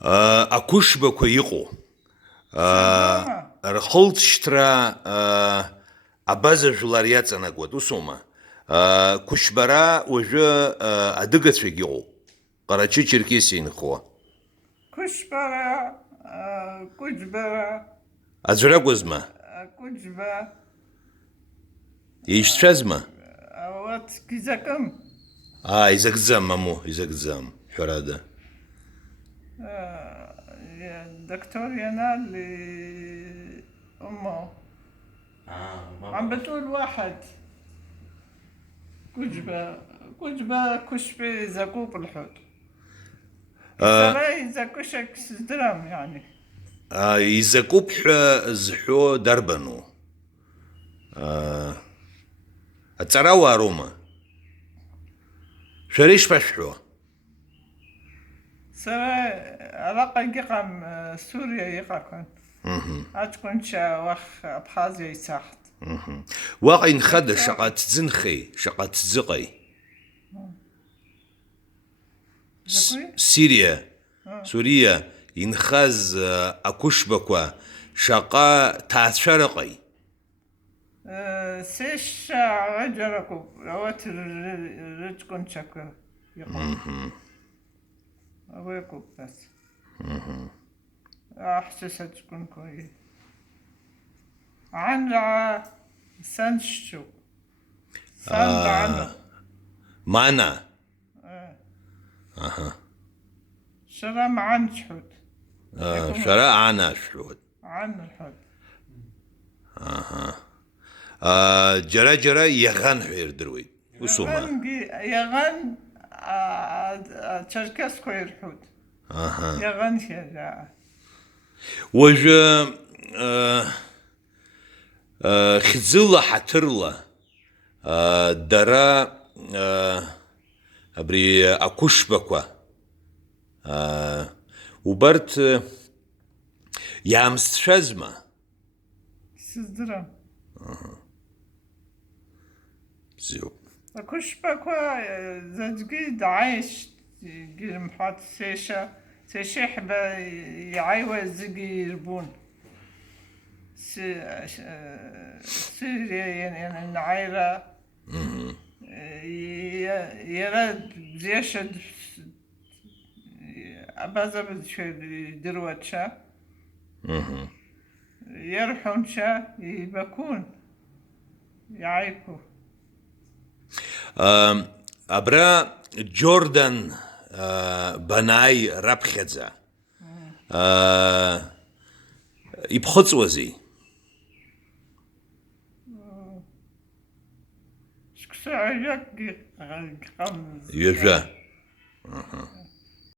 Ақәышбақәа иҟоу. Рхылҵшьҭра абаза жәлар иаҵанакуеит, усума? Қәышбара уажәы адыгацәагьы иҟоуп. Ҟарачы-Черкесиа инхо. Қәышбара, Қәыџьбара. Аӡәыр акәызма? Қәыџьба. Еишьцәазма? Урҭ изакым. Изакӡам, маму, изакӡам, ҳәарада. دكتور ينال أمه عم بتقول واحد كشبة زكوب الحوت زكوشك سدرام يعني يزكوب زحو دربنو التراوى روما شريش فشحو سرا علاقة يقام سوريا يقام أتكون وخ أبخازيا يساحت واقع نخد شقات زنخي شقات زقي سوريا ينخز أكشبكوا شقا تعشرقي سيش عجركو روات رجكون شكر يقام أبوكو بس أحسس تكون كويس عن سنشو سند عنه معنا شرا عن شحود شرا عنا شحود عن الحود جرا يغن حير دروي وسوما يغن تشركس خوير حود يغن شجاع وجه خزلة حترلة درا أبري أكشبكوا وبرت يامست شزمة سزدرا زيو أكشبكوا زجيد عايش جيرم حات سيشة حبا يعيوة زجي يربون سوريا يعني النعيرة يرد زيشد أبازا بدشي دروتشا يرحونشا يبكون يعيكو أبرا جوردان بناي رابخدزا يبخص وزي شكسا عيك يجا